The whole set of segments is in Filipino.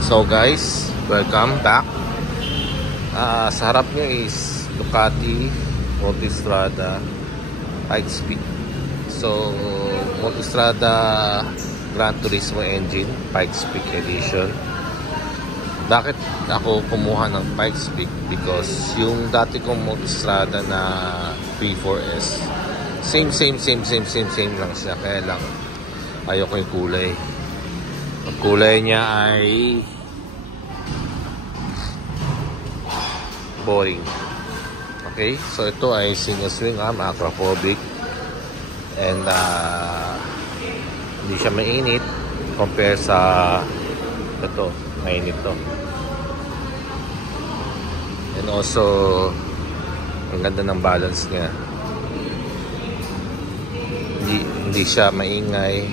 So guys, welcome back. Sa harap nyo is Ducati Multistrada Pikes Peak. So Multistrada Gran Turismo engine, Pikes Peak edition. Bakit ako kumuha ng Pikes Peak? Because yung dati kong Multistrada na P4S, same lang siya. Kaya lang ayoko yung kulay. Ang kulay niya ay boring. Okay, so ito ay single swing arm, acrophobic, and hindi siya mainit compare sa ito, mainit to. And also ang ganda ng balance niya, hindi siya maingay,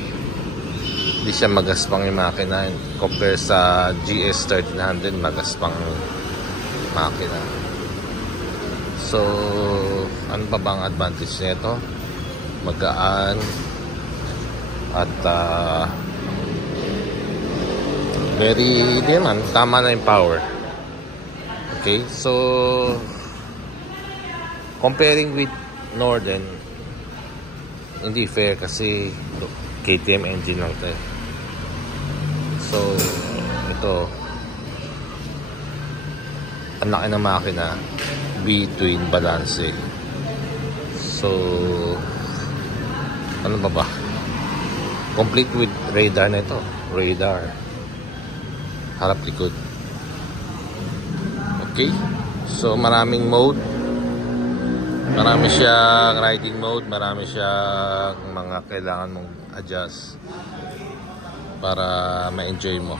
hindi siya magaspang yung makina compare sa GS 1300, magaspang makina. So ano pa bang advantage nito? Magaan at very di naman, tama na yung power. Okay, so comparing with Norden, hindi fair kasi KTM engine lang tayo. So ito, ang laki ng makina, B-twin balance. So ano ba? Complete with radar na ito. Radar, harap likod. Okay, so maraming mode, marami siyang riding mode, marami siyang mga kailangan mong adjust para ma-enjoy mo.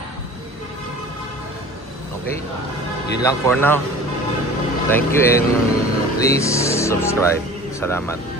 Okay, yun lang for now. Thank you and please subscribe. Salamat.